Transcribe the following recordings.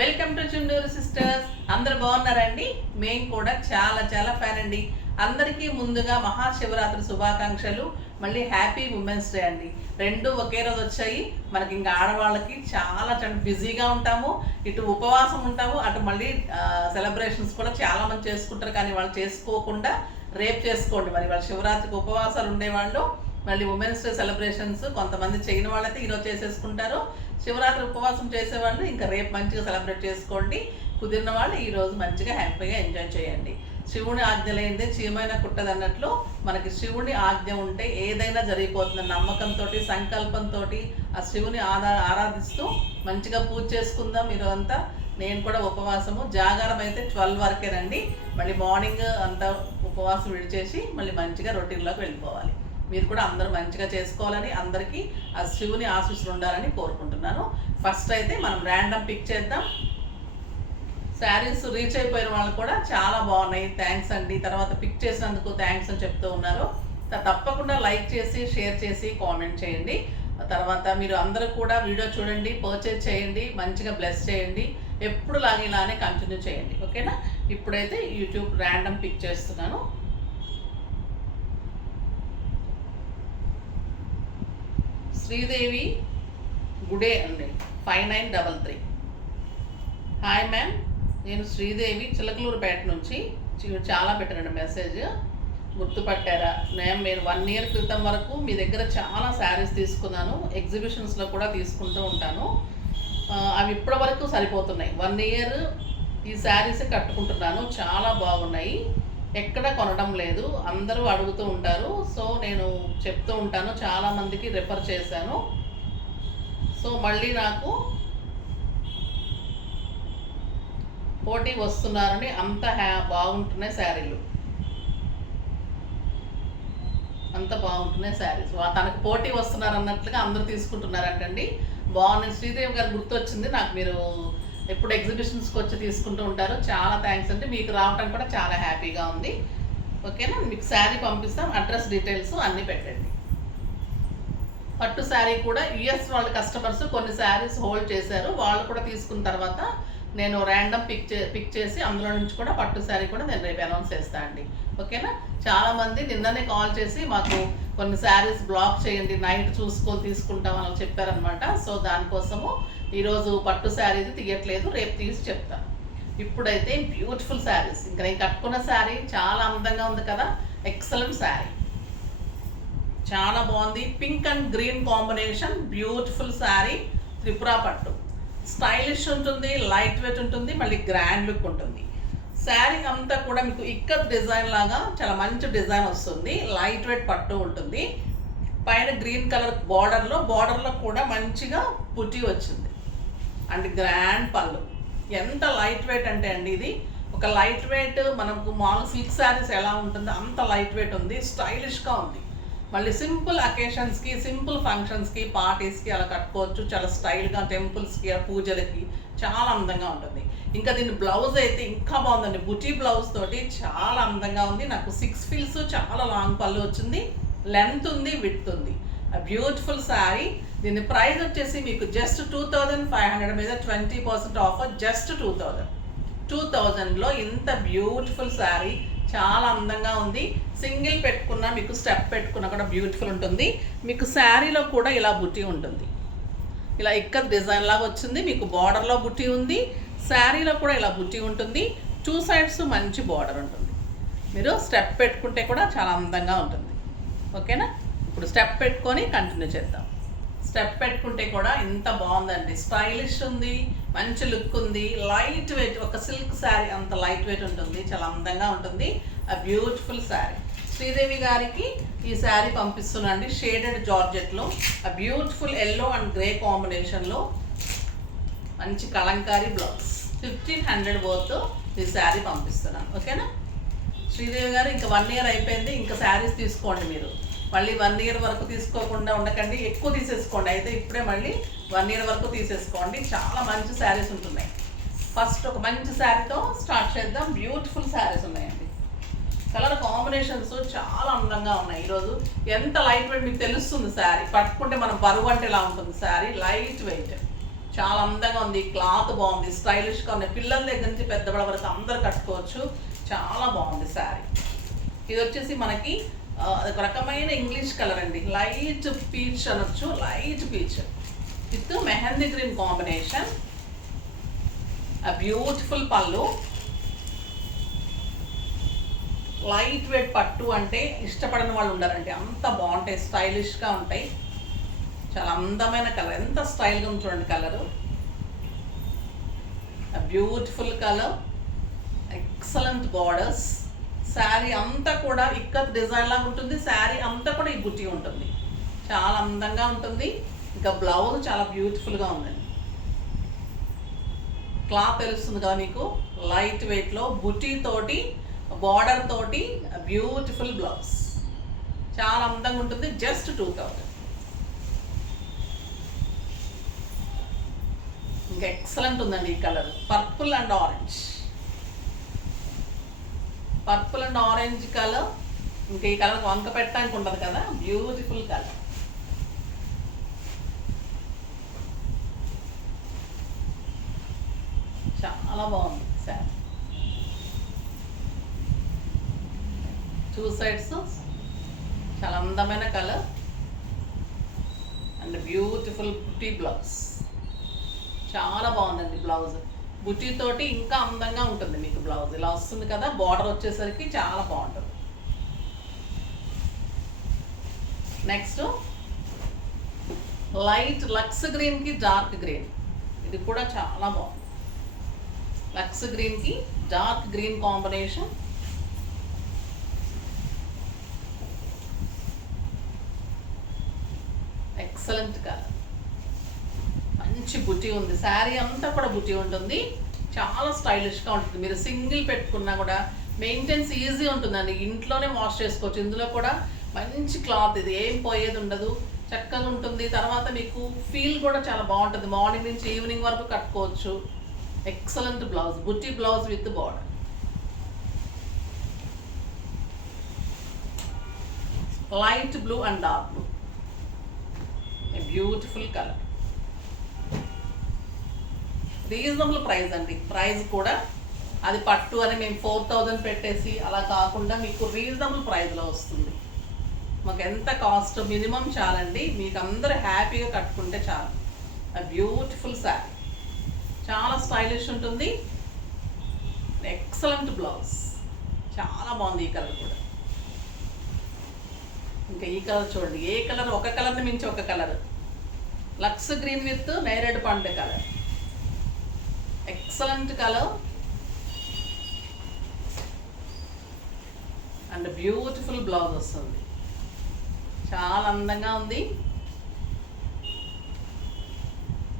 Welcome to Chunduru sisters. అందరు బాగున్నారండి? మేము కూడా చాలా చాలా ఫ్యాన్ అండి. అందరికీ ముందుగా మహాశివరాత్రి శుభాకాంక్షలు. మళ్ళీ హ్యాపీ ఉమెన్స్ డే అండి. రెండు ఒకే రోజు వచ్చాయి. మనకి ఇంకా ఆడవాళ్ళకి చాలా చాలా బిజీగా ఉంటాము. ఇటు ఉపవాసం ఉంటాము, అటు మళ్ళీ సెలబ్రేషన్స్ కూడా చాలా మంది చేసుకుంటారు. కానీ వాళ్ళు చేసుకోకుండా రేపు చేసుకోండి. మరి వాళ్ళ శివరాత్రికి ఉపవాసాలు ఉండేవాళ్ళు మళ్ళీ ఉమెన్స్ డే సెలబ్రేషన్స్ కొంతమంది చేయని వాళ్ళైతే ఈరోజు చేసేసుకుంటారు. శివరాత్రి ఉపవాసం చేసేవాళ్ళు ఇంకా రేపు మంచిగా సెలబ్రేట్ చేసుకోండి. కుదిరిన వాళ్ళు ఈరోజు మంచిగా హ్యాపీగా ఎంజాయ్ చేయండి. శివుని ఆజ్ఞ లేనిదే చీమైనా కుట్టదన్నట్లు మనకి శివుని ఆజ్ఞ ఉంటే ఏదైనా జరిగిపోతుంది. నమ్మకంతో సంకల్పంతో ఆ శివుని ఆరాధిస్తూ మంచిగా పూజ చేసుకుందాం ఈరోజంతా. నేను కూడా ఉపవాసము జాగారం అయితే 12 వరకేనండి. మళ్ళీ మార్నింగ్ అంతా ఉపవాసం విడిచేసి మళ్ళీ మంచిగా రొటీన్లోకి వెళ్ళిపోవాలి. మీరు కూడా అందరూ మంచిగా చేసుకోవాలని, అందరికీ ఆ శివుని ఆశీస్సులు ఉండాలని కోరుకుంటున్నాను. ఫస్ట్ అయితే మనం ర్యాండమ్ పిక్ చేద్దాం. శారీస్ రీచ్ అయిపోయిన వాళ్ళు కూడా చాలా బాగున్నాయి, థ్యాంక్స్ అండి. తర్వాత పిక్ చేసినందుకు థ్యాంక్స్ అని చెప్తూ ఉన్నారు. తప్పకుండా లైక్ చేసి షేర్ చేసి కామెంట్ చేయండి. తర్వాత మీరు అందరూ కూడా వీడియో చూడండి, పర్చేజ్ చేయండి, మంచిగా బ్లెస్ చేయండి. ఎప్పుడు ఇలానే కంటిన్యూ చేయండి, ఓకేనా? ఇప్పుడైతే యూట్యూబ్ ర్యాండమ్ పిక్ చేస్తున్నాను. శ్రీదేవి గుడే అండి, 5933. హాయ్ మ్యామ్, నేను శ్రీదేవి చిలకలూరుపేట నుంచి. చాలా పెట్టారండి మెసేజ్, గుర్తుపట్టారా? నేను 1 ఇయర్ క్రితం వరకు మీ దగ్గర చాలా శారీస్ తీసుకున్నాను. ఎగ్జిబిషన్స్లో కూడా తీసుకుంటూ ఉంటాను. అవి ఇప్పటి వరకు సరిపోతున్నాయి. 1 ఇయర్ ఈ శారీస్ కట్టుకుంటున్నాను, చాలా బాగున్నాయి. ఎక్కడ కొనడం లేదు, అందరూ అడుగుతూ ఉంటారు. సో నేను చెప్తూ ఉంటాను, చాలామందికి రెఫర్ చేశాను. సో మళ్ళీ నాకు పోటీ వస్తున్నారని అంత బాగుంటున్నాయి శారీలు, అంత బాగుంటున్నాయి శారీస్. తనకు పోటీ వస్తున్నారు అన్నట్లుగా అందరూ తీసుకుంటున్నారంటండి. బాగున్నాయి. శ్రీదేవి గారు గుర్తొచ్చింది నాకు. మీరు ఎప్పుడు ఎగ్జిబిషన్స్కి వచ్చి తీసుకుంటూ ఉంటారు. చాలా థ్యాంక్స్ అండి. మీకు రావటం కూడా చాలా హ్యాపీగా ఉంది, ఓకేనా? మీకు శారీ పంపిస్తాం, అడ్రస్ డీటెయిల్స్ అన్నీ పెట్టండి. పట్టు శారీ కూడా యుఎస్ వాళ్ళ కస్టమర్స్ కొన్ని శారీస్ హోల్డ్ చేశారు. వాళ్ళు కూడా తీసుకున్న తర్వాత నేను ర్యాండమ్ పిక్ చేసి అందులో నుంచి కూడా పట్టు శారీ కూడా నేను రేపు అనౌన్స్ చేస్తాను అండి, ఓకేనా? చాలామంది నిన్ననే కాల్ చేసి మాకు కొన్ని శారీస్ బ్లాక్ చేయండి, నైట్ చూసుకొని తీసుకుంటామని చెప్పారనమాట. సో దానికోసము ఈరోజు పట్టు శారీది తీయట్లేదు, రేపు తీసి చెప్తాను. ఇప్పుడైతే బ్యూటిఫుల్ శారీస్. ఇంకా నేను కట్టుకున్న శారీ చాలా అందంగా ఉంది కదా, ఎక్సలెంట్ శారీ, చాలా బాగుంది. Pink and green combination, beautiful sari. Tripura పట్టు, స్టైలిష్ ఉంటుంది, లైట్ వెయిట్ ఉంటుంది, మళ్ళీ గ్రాండ్ లుక్ ఉంటుంది. శారీ అంతా కూడా మీకు ఇక్కత్ డిజైన్ లాగా చాలా మంచి డిజైన్ వస్తుంది. లైట్ వెయిట్ పట్టు ఉంటుంది. పైన గ్రీన్ కలర్ బార్డర్లో కూడా మంచిగా పుట్టి వచ్చింది అండ్ గ్రాండ్ పళ్ళు. ఎంత లైట్ వెయిట్ అంటే అండి, ఇది ఒక లైట్ వెయిట్ మనకు మామూలు సిల్క్ శారీస్ ఎలా ఉంటుందో అంత లైట్ వెయిట్ ఉంది, స్టైలిష్గా ఉంది. మళ్ళీ సింపుల్ అకేషన్స్కి, సింపుల్ ఫంక్షన్స్కి, పార్టీస్కి అలా కట్టుకోవచ్చు. చాలా స్టైల్గా టెంపుల్స్కి, పూజలకి చాలా అందంగా ఉంటుంది. ఇంకా దీని బ్లౌజ్ అయితే ఇంకా బాగుందండి, బుటీ బ్లౌజ్ తోటి చాలా అందంగా ఉంది. నాకు 6 ఫీల్స్, చాలా లాంగ్ పళ్ళు వచ్చింది, లెంత్ ఉంది, విడ్త్ ఉంది. బ్యూటిఫుల్ శారీ. దీని ప్రైస్ వచ్చేసి మీకు జస్ట్ 2500 మీద 20% ఆఫర్. జస్ట్ 2000లో ఇంత బ్యూటిఫుల్ శారీ, చాలా అందంగా ఉంది. సింగిల్ పెట్టుకున్నా, మీకు స్టెప్ పెట్టుకున్నా కూడా బ్యూటిఫుల్ ఉంటుంది. మీకు శారీలో కూడా ఇలా బుట్టి ఉంటుంది, ఇలా ఇక్కడ డిజైన్ లాగా వచ్చింది. మీకు బార్డర్లో బుట్టి ఉంది, శారీలో కూడా ఇలా బుట్టి ఉంటుంది. 2 సైడ్స్ మంచి బార్డర్ ఉంటుంది. మీరు స్టెప్ పెట్టుకుంటే కూడా చాలా అందంగా ఉంటుంది, ఓకేనా? ఇప్పుడు స్టెప్ పెట్టుకొని కంటిన్యూ చేద్దాం. స్టెప్ పెట్టుకుంటే కూడా ఇంత బాగుందండి, స్టైలిష్ ఉంది, మంచి లుక్ ఉంది. లైట్ వెయిట్, ఒక సిల్క్ శారీ అంత లైట్ వెయిట్ ఉంటుంది, చాలా అందంగా ఉంటుంది. ఆ బ్యూటిఫుల్ శారీ. శ్రీదేవి గారికి ఈ శారీ పంపిస్తున్నాండి, షేడెడ్ జార్జెట్లో. ఆ బ్యూటిఫుల్ ఎల్లో అండ్ గ్రే కాంబినేషన్లో మంచి కలంకారీ బ్లౌజ్. 1500 వర్త్ ఈ శారీ పంపిస్తున్నాను, ఓకేనా? శ్రీదేవి గారు ఇంకా 1 ఇయర్ అయిపోయింది, ఇంకా శారీస్ తీసుకోండి మీరు. మళ్ళీ 1 ఇయర్ వరకు తీసుకోకుండా ఉండకండి, ఎక్కువ తీసేసుకోండి. అయితే ఇప్పుడే మళ్ళీ 1 ఇయర్ వరకు తీసేసుకోండి. చాలా మంచి శారీస్ ఉంటున్నాయి. ఫస్ట్ ఒక మంచి శారీతో స్టార్ట్ చేద్దాం. బ్యూటిఫుల్ శారీస్ ఉన్నాయండి, కలర్ కాంబినేషన్స్ చాలా అందంగా ఉన్నాయి. ఈరోజు ఎంత లైట్ వెయిట్ మీకు తెలుస్తుంది శారీ పట్టుకుంటే. మనం బరువు అంటే ఇలా ఉంటుంది శారీ, లైట్ వెయిట్, చాలా అందంగా ఉంది, క్లాత్ బాగుంది, స్టైలిష్గా ఉంది. పిల్లల దగ్గర నుంచి పెద్దవాళ్ళ వరకు అందరు కట్టుకోవచ్చు. చాలా బాగుంది శారీ. ఇది వచ్చేసి మనకి ఒక రకమైన ఇంగ్లీష్ కలర్ అండి, లైట్ పీచ్ అనొచ్చు, light peach with mehndi green combination. Beautiful పళ్ళు. లైట్ వెయిట్ పట్టు అంటే ఇష్టపడని వాళ్ళు ఉండారండి, అంత బాగుంటాయి, స్టైలిష్గా ఉంటాయి. చాలా అందమైన కలర్, ఎంత స్టైల్గా ఉంది చూడండి colour. Beautiful colour, excellent borders. Sari అంతా కూడా ఇక్కత్ డిజైన్ లాగా ఉంటుంది. శారీ అంతా కూడా ఈ బుట్టి ఉంటుంది, చాలా అందంగా ఉంటుంది. ఇంకా బ్లౌజ్ చాలా బ్యూటిఫుల్గా ఉందండి. క్లాత్ తెలుస్తుంది కదా మీకు, లైట్ వెయిట్లో బుట్టి తోటి బార్డర్ తోటి బ్యూటిఫుల్ బ్లౌజ్, చాలా అందంగా ఉంటుంది. జస్ట్ 2000. ఇంకా ఎక్సలెంట్ ఉందండి ఈ colour, purple and orange. Purple and orange colour. ఇంకా ఈ కలర్ వంక పెట్టడానికి ఉంటుంది కదా, బ్యూటిఫుల్ కలర్. చాలా బాగుంది సార్. 2 సైడ్స్ చాలా అందమైన colour and beautiful buti blouse. చాలా బాగుందండి బ్లౌజ్. బుటీ తోటి ఇంకా అందంగా ఉంటుంది మీకు బ్లౌజ్. ఇలా వస్తుంది కదా, బార్డర్ వచ్చేసరికి చాలా బాగుంటుంది. నెక్స్ట్ లైట్ లక్స్ గ్రీన్కి డార్క్ గ్రీన్. ఇది కూడా చాలా బాగుంది. లక్స్ గ్రీన్కి dark green combination. Excellent colour, మంచి బుటీ ఉంది. శారీ అంతా కూడా బుటీ ఉంటుంది, చాలా స్టైలిష్గా ఉంటుంది. మీరు సింగిల్ పెట్టుకున్నా కూడా మెయింటెన్స్ ఈజీ ఉంటుందండి, ఇంట్లోనే వాష్ చేసుకోవచ్చు. ఇందులో కూడా మంచి క్లాత్, ఇది ఏం పోయేది ఉండదు, చక్కగా ఉంటుంది. తర్వాత మీకు ఫీల్ కూడా చాలా బాగుంటుంది, మార్నింగ్ నుంచి ఈవినింగ్ వరకు కట్టుకోవచ్చు. Excellent blouse, buti blouse with border. Light blue and dark blue, beautiful colour. Reasonable price అండి, ప్రైస్ కూడా అది పట్టు అని మేము 4000 పెట్టేసి అలా కాకుండా మీకు రీజనబుల్ ప్రైస్లో వస్తుంది. మాకు ఎంత కాస్ట్ మినిమం చాలండి, మీకు అందరూ హ్యాపీగా కట్టుకుంటే చాలు. బ్యూటిఫుల్ శారీ, చాలా స్టైలిష్ ఉంటుంది. ఎక్సలెంట్ బ్లౌజ్, చాలా బాగుంది. ఈ కలర్ కూడా. ఇంకా ఈ కలర్ చూడండి, ఏ కలర్ ఒక కలర్ని మించి ఒక కలర్. లక్స్ గ్రీన్ విత్ నేరేడు పండు colour, excellent colour and beautiful blouse వస్తుంది, చాలా అందంగా ఉంది.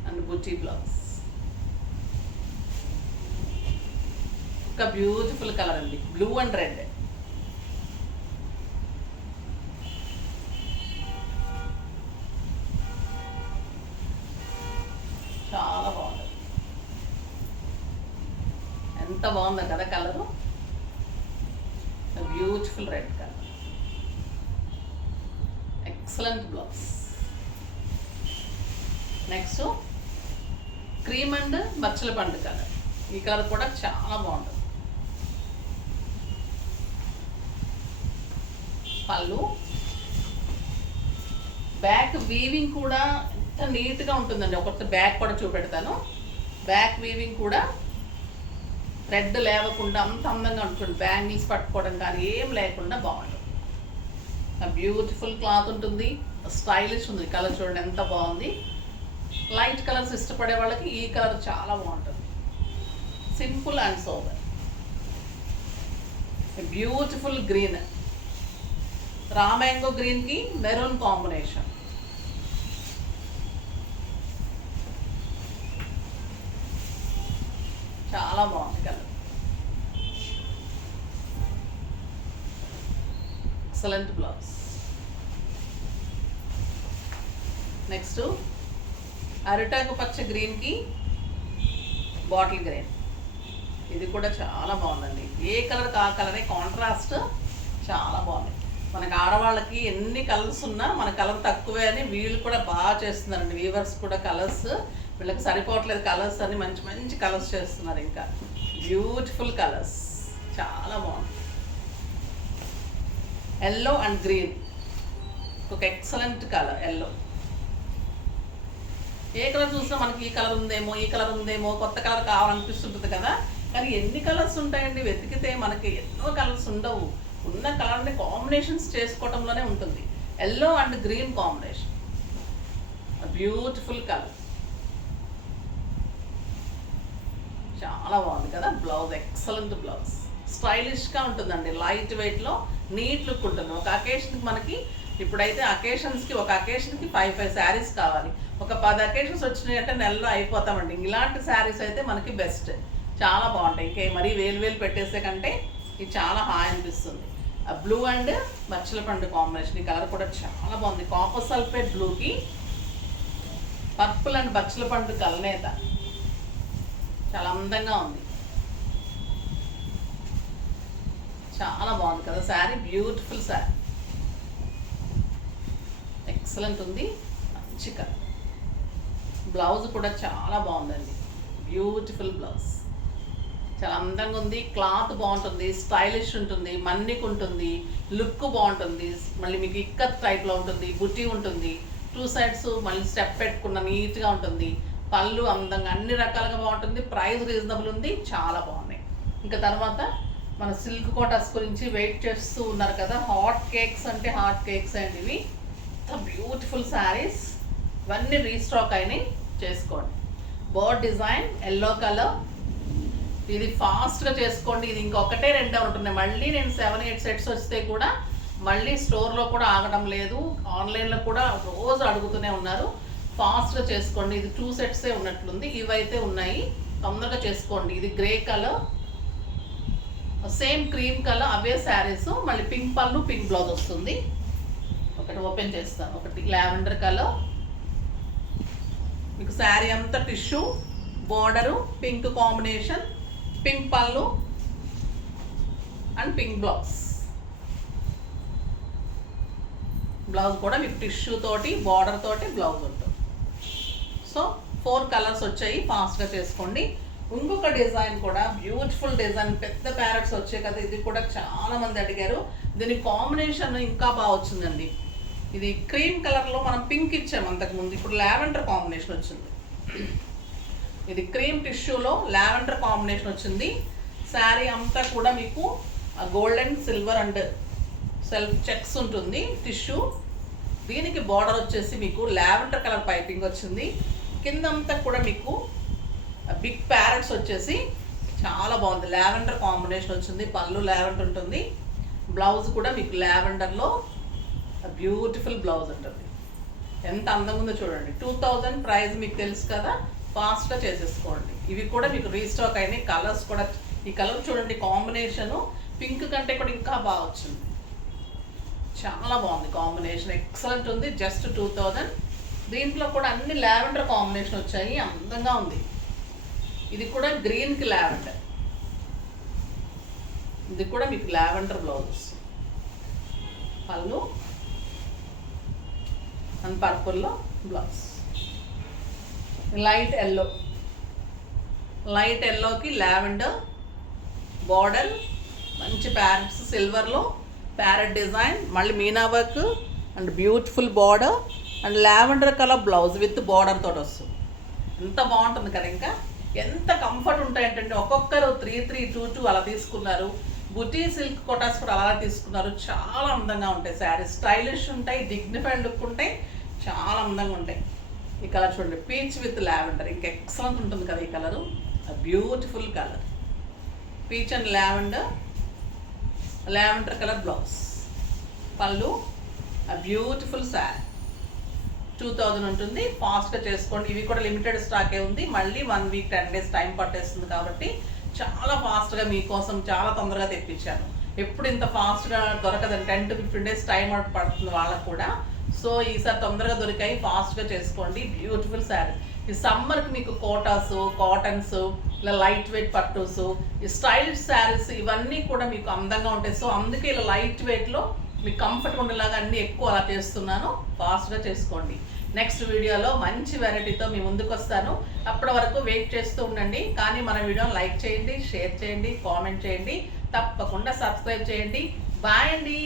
అండ్ బుటీ బ్లౌజ్, ఒక బ్యూటిఫుల్ కలర్ అండి, బ్లూ అండ్ రెడ్. చాలా బాగుంది, ఎంత బాగుందో కదా colour. Beautiful red colour, excellent blouse. Next cream and బచ్చల పండు కలర్. ఈ కలర్ కూడా చాలా బాగుంటుంది. పళ్ళు, బ్యాక్ వీవింగ్ కూడా ఎంత నీట్గా ఉంటుందండి. ఒకటి బ్యాక్ కూడా చూపెడతాను. బ్యాక్ వీవింగ్ కూడా థ్రెడ్ లేవకుండా అంత అందంగా ఉంటుంది. బ్యాంగిల్స్ పట్టుకోవడం కానీ ఏం లేకుండా బాగుంటుంది. బ్యూటిఫుల్ క్లాత్ ఉంటుంది, స్టైలిష్ ఉంది. కలర్ చూడండి ఎంత బాగుంది. లైట్ కలర్స్ ఇష్టపడే వాళ్ళకి ఈ కలర్ చాలా బాగుంటుంది. Simple and sober. Beautiful green, raw mango గ్రీన్కి మెరూన్ కాంబినేషన్. చాలా బాగుంది కలర్, ఎక్సలెంట్ బ్లౌజ్. నెక్స్ట్ అరిటాకు పచ్చ గ్రీన్కి బాటిల్ గ్రీన్. ఇది కూడా చాలా బాగుందండి. ఏ కలర్ ఆ కలరే, కాంట్రాస్ట్ చాలా బాగుంది. మనకు ఆడవాళ్ళకి ఎన్ని కలర్స్ ఉన్నా మన కలర్ తక్కువే అని వీళ్ళు కూడా బాగా చేస్తున్నారండి. వీవర్స్ కూడా కలర్స్ వీళ్ళకి సరిపోవట్లేదు కలర్స్ అన్ని, మంచి మంచి కలర్స్ చేస్తున్నారు. ఇంకా బ్యూటిఫుల్ కలర్స్, చాలా బాగుంది. ఎల్లో అండ్ గ్రీన్, ఒక ఎక్సలెంట్ కలర్ ఎల్లో. ఏ కలర్ చూసినా మనకి ఈ కలర్ ఉందేమో, ఈ కలర్ ఉందేమో, కొత్త కలర్ కావాలనిపిస్తుంటుంది కదా. కానీ ఎన్ని కలర్స్ ఉంటాయండి, వెతికితే మనకి ఎన్నో కలర్స్ ఉండవు. ఉన్న కలర్ని కాంబినేషన్స్ చేసుకోవటంలోనే ఉంటుంది. Yellow and green combination, beautiful colour, చాలా బాగుంది కదా. బ్లౌజ్ ఎక్సలెంట్ బ్లౌజ్, స్టైలిష్గా ఉంటుందండి, లైట్ వెయిట్లో నీట్ లుక్ ఉంటుంది. ఒక అకేషన్కి మనకి ఇప్పుడైతే అకేషన్స్కి, ఒక అకేషన్కి 5 శారీస్ కావాలి. ఒక 10 అకేషన్స్ వచ్చినాయి అంటే నెలలో అయిపోతామండి. ఇలాంటి శారీస్ అయితే మనకి బెస్ట్, చాలా బాగుంటాయి. ఇంకే మరీ వేలు పెట్టేసే కంటే ఇది చాలా హాయ్ అనిపిస్తుంది. బ్లూ అండ్ బచ్చల పండు కాంబినేషన్, ఈ కలర్ కూడా చాలా బాగుంది. కాపర్ సల్ఫేట్ బ్లూకి పర్పుల్ అండ్ బచ్చల పండు కలనేత, చాలా అందంగా ఉంది, చాలా బాగుంది కదా శారీ. బ్యూటిఫుల్ శారీ, ఎక్సలెంట్ ఉంది, మంచి కలర్. బ్లౌజ్ కూడా చాలా బాగుందండి, బ్యూటిఫుల్ బ్లౌజ్, చాలా అందంగా ఉంది. క్లాత్ బాగుంటుంది, స్టైలిష్ ఉంటుంది, మన్నిక్ ఉంటుంది, లుక్ బాగుంటుంది. మళ్ళీ మీకు ఇక్కత్ టైప్లో ఉంటుంది, బుట్టి ఉంటుంది, 2 sides మళ్ళీ స్టెప్ పెట్టుకున్న నీట్గా ఉంటుంది. పళ్ళు అందంగా అన్ని రకాలుగా బాగుంటుంది. ప్రైస్ రీజనబుల్ ఉంది, చాలా బాగున్నాయి. ఇంకా తర్వాత మన సిల్క్ కోటాస్ గురించి వెయిట్ చేస్తూ ఉన్నారు కదా. హాట్ కేక్స్ అంటే హాట్ కేక్స్ అండి ఇవి, బ్యూటిఫుల్ శారీస్. ఇవన్నీ రీస్టాక్ అయినాయి, చేసుకోండి. బోర్డ్ డిజైన్ ఎల్లో కలర్, ఇది ఫాస్ట్గా చేసుకోండి. ఇది ఇంకొకటే 2 ఉంటున్నాయి. మళ్ళీ నేను 7-8 sets వస్తే కూడా మళ్ళీ స్టోర్లో కూడా ఆగడం లేదు, ఆన్లైన్లో కూడా రోజు అడుగుతూనే ఉన్నారు. ఫాస్ట్గా చేసుకోండి. ఇది 2 sets ఉన్నట్లుంది, ఇవైతే ఉన్నాయి, తొందరగా చేసుకోండి. ఇది grey colour, same cream colour అవే శారీస్. మళ్ళీ పింక్ పళ్ళు, పింక్ బ్లౌజ్ వస్తుంది. ఒకటి ఓపెన్ చేస్తాను. ఒకటి లావెండర్ కలర్, మీకు శారీ అంతా tissue, border pink combination, pink పళ్ళు అండ్ పింక్ బ్లౌజ్. బ్లౌజ్ కూడా మీకు టిష్యూ తోటి, బార్డర్ తోటి బ్లౌజ్ ఉంటుంది. సో 4 కలర్స్ వచ్చాయి, ఫాస్ట్గా చేసుకోండి. ఇంకొక డిజైన్ కూడా బ్యూటిఫుల్ డిజైన్, పెద్ద ప్యారెట్స్ వచ్చాయి కదా, ఇది కూడా చాలా మంది అడిగారు. దీని కాంబినేషన్ ఇంకా బాగా వచ్చిందండి. ఇది క్రీమ్ కలర్లో మనం పింక్ ఇచ్చాము అంతకుముందు, ఇప్పుడు లావెండర్ కాంబినేషన్ వచ్చింది. ఇది క్రీమ్ టిష్యూలో లావెండర్ కాంబినేషన్ వచ్చింది. శారీ అంతా కూడా మీకు golden silver and self checks ఉంటుంది టిష్యూ. దీనికి బార్డర్ వచ్చేసి మీకు లావెండర్ కలర్ పైపింగ్ వచ్చింది. కిందంతా కూడా మీకు బిగ్ ప్యారెట్స్ వచ్చేసి చాలా బాగుంది, లావెండర్ కాంబినేషన్ వచ్చింది. పళ్ళు లావెండర్ ఉంటుంది, బ్లౌజ్ కూడా మీకు లావెండర్లో బ్యూటిఫుల్ బ్లౌజ్ ఉంటుంది. ఎంత అందంగా ఉందో చూడండి. 2000 ప్రైస్ మీకు తెలుసు కదా, ఫాస్ట్గా చేసేసుకోండి. ఇవి కూడా మీకు రీస్టాక్ అయినాయి. కలర్స్ కూడా, ఈ కలర్ చూడండి కాంబినేషను పింక్ కంటే కూడా ఇంకా బాగా వచ్చింది, చాలా బాగుంది కాంబినేషన్, ఎక్సలెంట్ ఉంది. జస్ట్ 2000. దీంట్లో కూడా అన్ని లావెండర్ కాంబినేషన్ వచ్చాయి, అందంగా ఉంది. ఇది కూడా గ్రీన్కి లావెండర్, ఇది కూడా మీకు లావెండర్ బ్లౌజ్, పళ్ళు అండ్ పర్పుల్లో బ్లౌజ్. లైట్ ఎల్లో, లైట్ ఎల్లోకి లావెండర్ బార్డర్, మంచి ప్యారెట్స్ సిల్వర్లో ప్యారెట్ డిజైన్, మళ్ళీ meena work and beautiful border and lavender colour blouse with border తోటి వస్తుంది. ఎంత బాగుంటుంది కదా. ఇంకా ఎంత కంఫర్ట్ ఉంటాయంటే ఒక్కొక్కరు 3-3-2-2 అలా తీసుకున్నారు. బుటీ సిల్క్ కోటాస్ కూడా అలా తీసుకున్నారు. చాలా అందంగా ఉంటాయి శారీస్, స్టైలిష్ ఉంటాయి, డిగ్నిఫైడ్ లుక్ ఉంటాయి, చాలా అందంగా ఉంటాయి. ఈ కలర్ చూడండి, పీచ్ విత్ లావెండర్, ఇంకా ఎక్సలెంట్ ఉంటుంది కదా ఈ colour, beautiful colour. Peach and lavender, lavender colour blouse, పళ్ళు, బ్యూటిఫుల్ శారీ. 2000 ఉంటుంది, ఫాస్ట్గా చేసుకోండి. ఇవి కూడా లిమిటెడ్ స్టాకే ఉంది, మళ్ళీ 1 week 10 days టైం పట్టేస్తుంది కాబట్టి చాలా ఫాస్ట్గా మీకోసం చాలా తొందరగా తెప్పించాను. ఎప్పుడు ఇంత ఫాస్ట్గా దొరకదండి, 10 to 15 days టైం పడుతుంది వాళ్ళకు కూడా. సో ఈసారి తొందరగా దొరికాయి, ఫాస్ట్గా చేసుకోండి. బ్యూటిఫుల్ శారీ. ఈ సమ్మర్కి మీకు కోటాస్, కాటన్స్, ఇలా లైట్ వెయిట్ పట్టూస్, ఈ స్టైలిష్ శారీస్ ఇవన్నీ కూడా మీకు అందంగా ఉంటాయి. సో అందుకే ఇలా లైట్ వెయిట్లో మీకు కంఫర్ట్గా ఉండేలాగా అన్నీ ఎక్కువ అలా చేస్తున్నాను. ఫాస్ట్గా చేసుకోండి. నెక్స్ట్ వీడియోలో మంచి వెరైటీతో మీ ముందుకు వస్తాను. అప్పటి వరకు వెయిట్ చేస్తూ ఉండండి. కానీ మన వీడియోని లైక్ చేయండి, షేర్ చేయండి, కామెంట్ చేయండి, తప్పకుండా సబ్స్క్రైబ్ చేయండి. బాయ్ అండి.